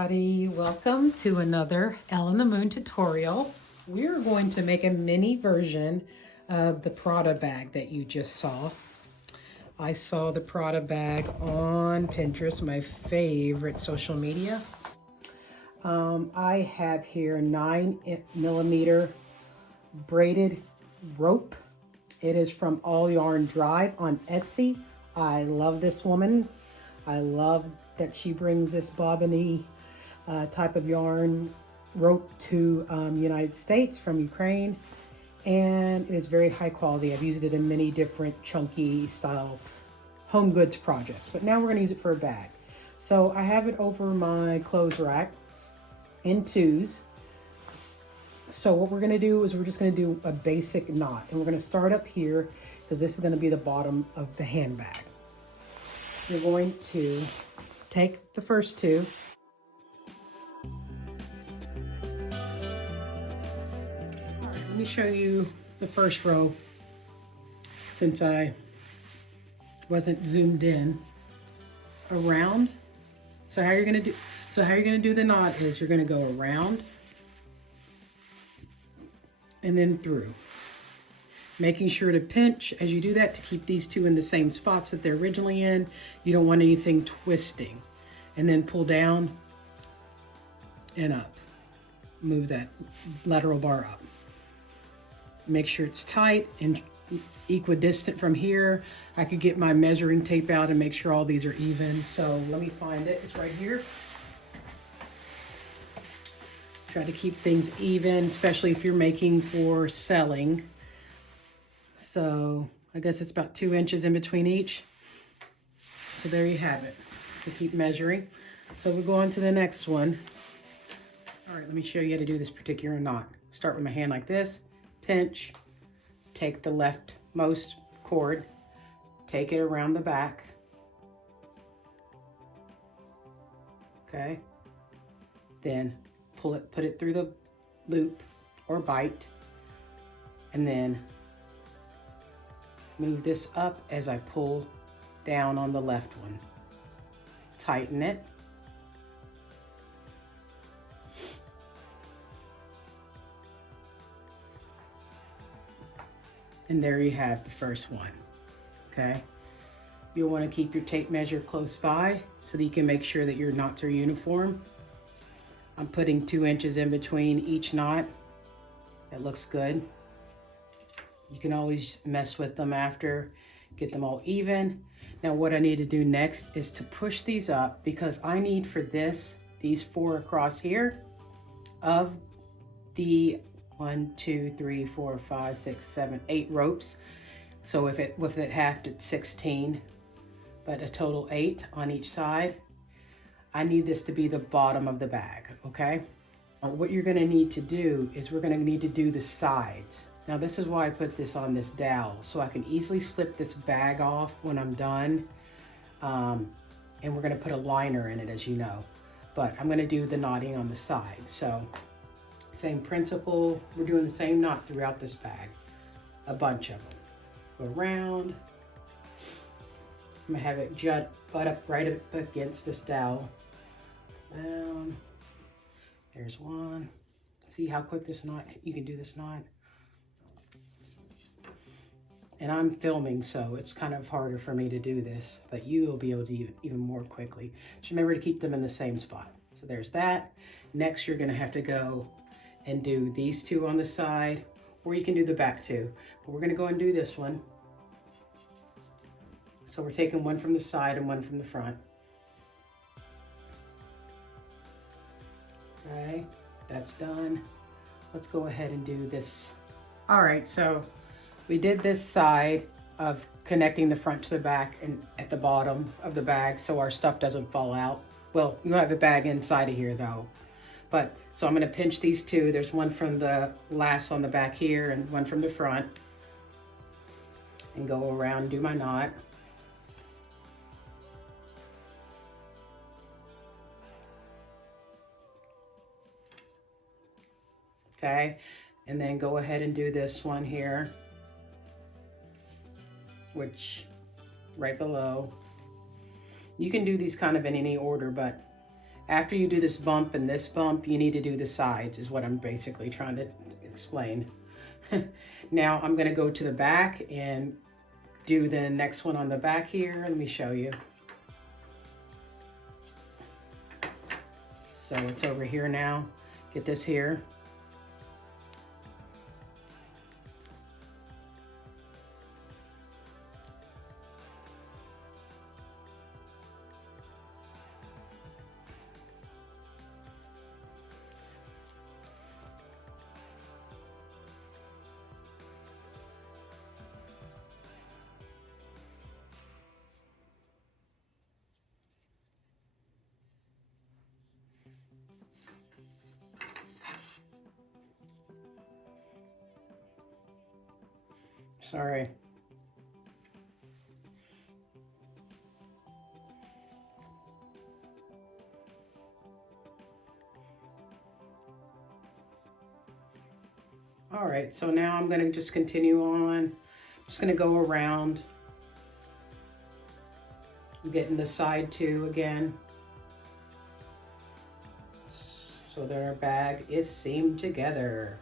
everybody, welcome to another Elle and the Moon tutorial. We're going to make a mini version of the Prada bag that you just saw. I saw the Prada bag on Pinterest, my favorite social media. I have here 9mm braided rope. It is from AllYarnDrive on Etsy. I love this woman. I love that she brings this bobbiny type of yarn rope to United States from Ukraine, and it is very high quality. I've used it in many different chunky style home goods projects, but now we're going to use it for a bag. So I have it over my clothes rack in twos. So what we're going to do is we're just going to do a basic knot, and we're going to start up here because this is going to be the bottom of the handbag. You're going to take the first two, let me show you the first row since I wasn't zoomed in. Around. So how you're gonna do the knot is you're gonna go around and then through, making sure to pinch as you do that to keep these two in the same spots that they're originally in. You don't want anything twisting. And then pull down and up. Move that lateral bar up. Make sure it's tight and equidistant from here. I could get my measuring tape out and make sure all these are even. So let me find it. It's right here. Try to keep things even, especially if you're making for selling. So I guess it's about 2 inches in between each. So there you have it. To keep measuring. So we'll go on to the next one. All right, let me show you how to do this particular knot. Start with my hand like this, pinch, take the leftmost cord, take it around the back. Okay. Then pull it, put it through the loop or bite, and then move this up as I pull down on the left one. Tighten it. And there you have the first one, okay? You'll want to keep your tape measure close by so that you can make sure that your knots are uniform. I'm putting 2 inches in between each knot. That looks good. You can always mess with them after, get them all even. Now what I need to do next is to push these up because I need for these 4 across here of the 1, 2, 3, 4, 5, 6, 7, 8 ropes. So if it halved, it's 16, but a total 8 on each side. I need this to be the bottom of the bag, okay? What you're gonna need to do is we're gonna need to do the sides. Now this is why I put this on this dowel, so I can easily slip this bag off when I'm done. And we're gonna put a liner in it, as you know. But I'm gonna do the knotting on the side. So same principle, we're doing the same knot throughout this bag. A bunch of them. Go around. I'm gonna have it butt up right up against this dowel. Down. There's one. See how quick this knot, you can do this knot. And I'm filming, so it's kind of harder for me to do this, but you will be able to do it even more quickly. Just remember to keep them in the same spot. So there's that. Next, you're gonna have to go and do these 2 on the side, or you can do the back 2. But we're gonna go and do this one. So we're taking one from the side and one from the front. Okay, that's done. Let's go ahead and do this. All right, so we did this side of connecting the front to the back and at the bottom of the bag so our stuff doesn't fall out. Well, you have a bag inside of here though. But, so I'm gonna pinch these 2. There's one from the last on the back here and one from the front. And go around and do my knot. Okay, and then go ahead and do this one here, which right below. You can do these kind of in any order, but After you do this bump and this bump, you need to do the sides, is what I'm basically trying to explain. Now I'm gonna go to the back and do the next one on the back here. Let me show you. So it's over here now. Get this here. Sorry. All right, so now I'm gonna just continue on. I'm just gonna go around. I'm getting the side too again, so that our bag is seamed together.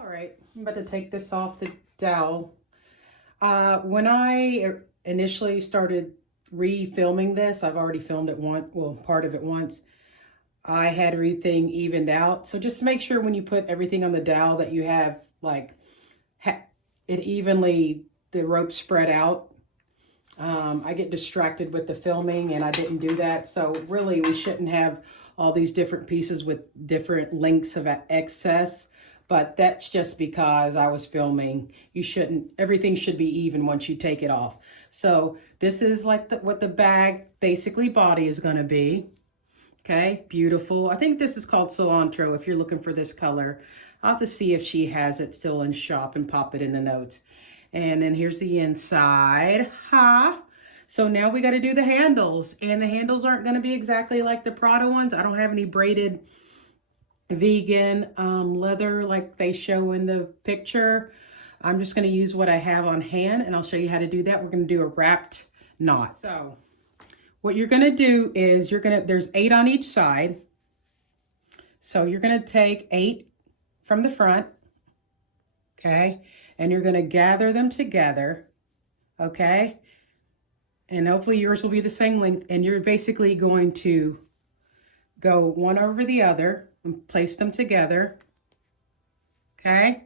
All right, I'm about to take this off the dowel. When I initially started re-filming this, I've already filmed it once, well, part of it once. I had everything evened out. So just make sure when you put everything on the dowel that you have like it evenly, the rope spread out. I get distracted with the filming and I didn't do that. So really we shouldn't have all these different pieces with different lengths of excess. But that's just because I was filming. You shouldn't, everything should be even once you take it off. So this is like what the bag basically body is going to be. Okay, beautiful. I think this is called cilantro if you're looking for this color. I'll have to see if she has it still in shop and pop it in the notes. And then here's the inside. So now we got to do the handles. And the handles aren't going to be exactly like the Prada ones. I don't have any braided vegan leather like they show in the picture. I'm just going to use what I have on hand and I'll show you how to do that. We're going to do a wrapped knot. So what you're going to do is there's 8 on each side. So you're going to take 8 from the front, okay? And you're going to gather them together, okay? And hopefully yours will be the same length, and you're basically going to go one over the other and place them together. okay?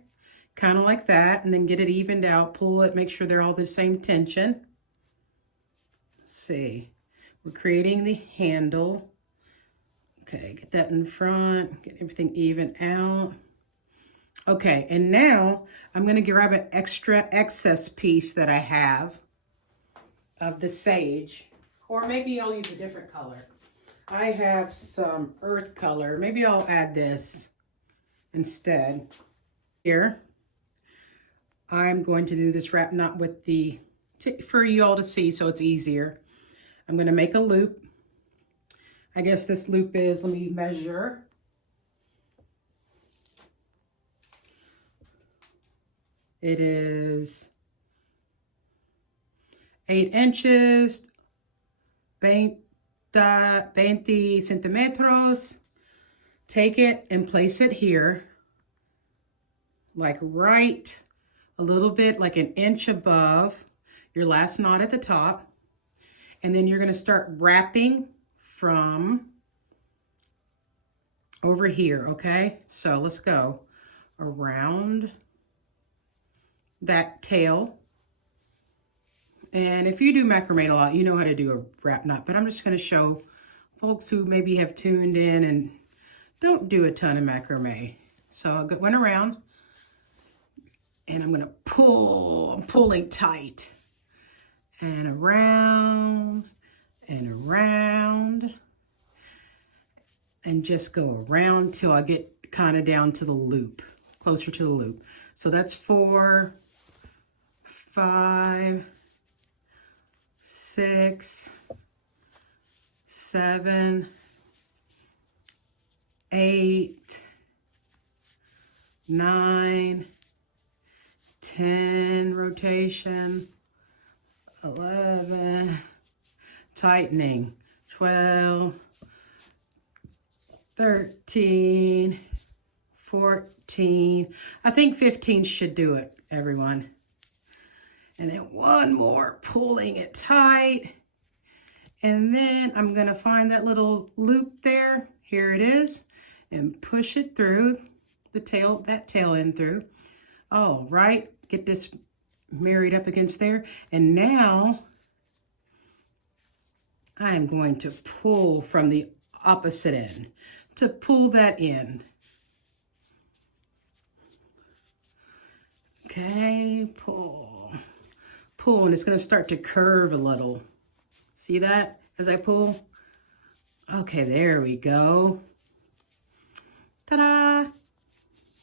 Kind of like that, and then get it evened out, pull it, make sure they're all the same tension. Let's see, we're creating the handle. Okay, get that in front, get everything even out. Okay, and now I'm going to grab an extra excess piece that I have of the sage, or maybe I'll use a different color. I have some earth color. Maybe I'll add this instead. Here, I'm going to do this wrap knot with the, for you all to see so it's easier. I'm going to make a loop. I guess this loop is, let me measure. It is 8 inches, 20 centimetros. Take it and place it here, like right a little bit, like an inch above your last knot at the top. And then you're going to start wrapping from over here, okay? So let's go around that tail. And if you do macrame a lot, you know how to do a wrap knot, but I'm just going to show folks who maybe have tuned in and don't do a ton of macrame. So I went around and I'm going to pull, I'm pulling tight and around and around and just go around till I get kind of down to the loop, closer to the loop. So that's 4, 5, 6, 7, 8, 9, 10 rotation, 11, tightening, 12, 13, 14. I think 15 should do it, everyone. And then one more, pulling it tight. And then I'm gonna find that little loop there. Here it is. And push it through the tail, that tail end through. All right, get this married up against there. And now I'm going to pull from the opposite end to pull that in. Okay, pull, pull, and it's going to start to curve a little. See that as I pull? Okay, there we go. Ta-da!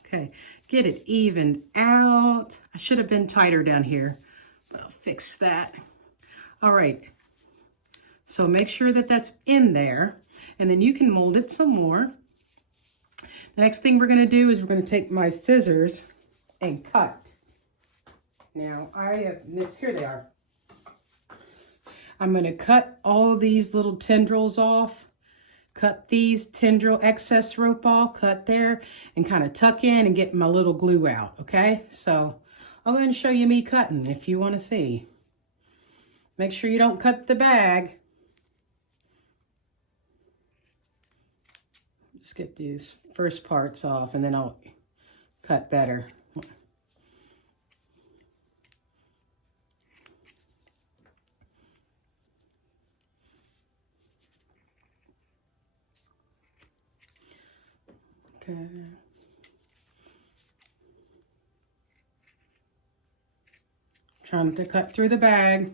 Okay, get it evened out. I should have been tighter down here, but I'll fix that. All right, so make sure that that's in there, and then you can mold it some more. The next thing we're gonna do is we're gonna take my scissors and cut. Now I have this, here they are. I'm gonna cut all these little tendrils off. Cut these tendril excess rope off, cut there, and kind of tuck in and get my little glue out, okay? So I'll go ahead and show you me cutting if you want to see. Make sure you don't cut the bag. Just get these first parts off and then I'll cut better. Okay. Trying to cut through the bag.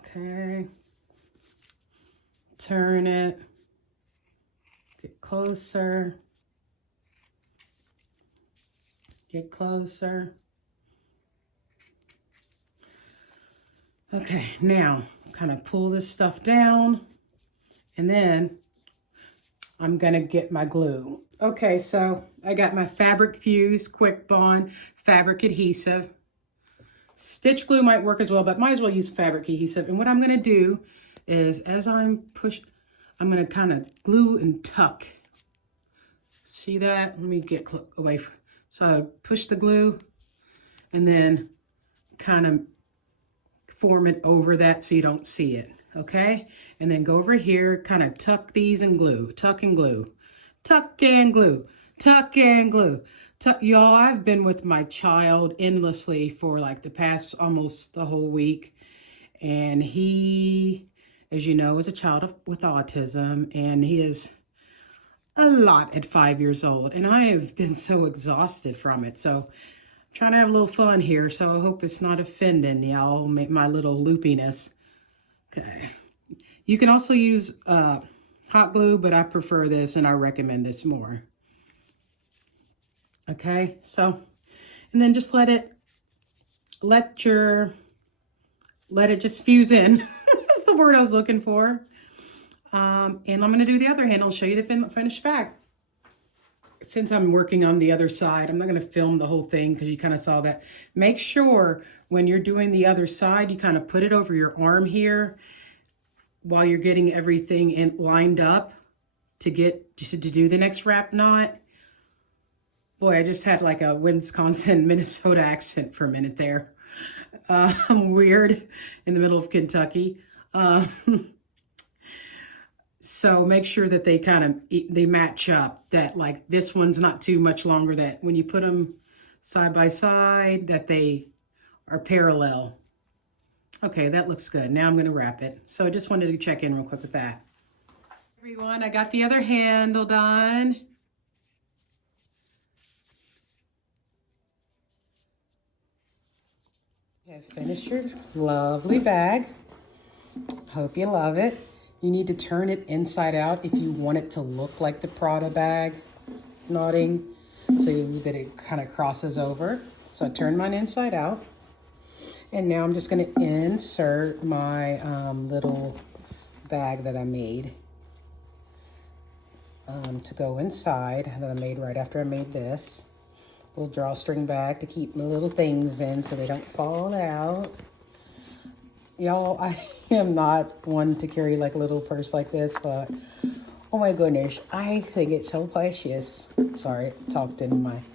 Okay. Turn it. Get closer. Get closer. Okay, now kind of pull this stuff down and then I'm gonna get my glue. Okay, so I got my Fabric Fuse Quick Bond fabric adhesive. Stitch glue might work as well, but might as well use fabric adhesive. And what I'm gonna do is, as I'm I'm gonna kind of glue and tuck. See that? Let me get away. So I push the glue and then kind of form it over that so you don't see it. Okay, and then go over here, kind of tuck these and glue, tuck and glue, tuck and glue, tuck and glue. Y'all, I've been with my child endlessly for like the past almost the whole week. And he, as you know, is a child with autism, and he is a lot at 5 years old. And I have been so exhausted from it. So I'm trying to have a little fun here. So I hope it's not offending y'all, my little loopiness. Okay. You can also use hot glue, but I prefer this and I recommend this more. Okay, so, and then just let it just fuse in. That's the word I was looking for. And I'm going to do the other hand. I'll show you the finished bag. Since I'm working on the other side, I'm not going to film the whole thing because you kind of saw that. Make sure when you're doing the other side, you kind of put it over your arm here while you're getting everything lined up to do the next wrap knot. Boy, I just had like a Wisconsin, Minnesota accent for a minute there. I'm weird in the middle of Kentucky. So make sure that they match up, that like this one's not too much longer, that when you put them side by side, that they are parallel. Okay, that looks good. Now I'm going to wrap it. So I just wanted to check in real quick with that. Everyone, I got the other handle done. Have finished your lovely bag. Hope you love it. You need to turn it inside out if you want it to look like the Prada bag knotting, so that it kind of crosses over. So I turned mine inside out. And now I'm just going to insert my little bag that I made to go inside, that I made right after I made this. Little drawstring bag to keep my little things in so they don't fall out. Y'all, I am not one to carry like a little purse like this, but oh my goodness, I think it's so precious. Sorry, the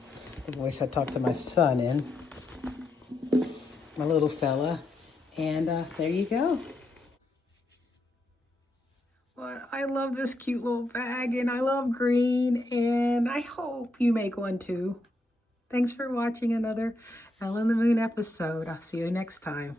voice I talked to my son in. My little fella. And there you go. But I love this cute little bag, and I love green, and I hope you make one too. Thanks for watching another Elle and the Moon episode. I'll see you next time.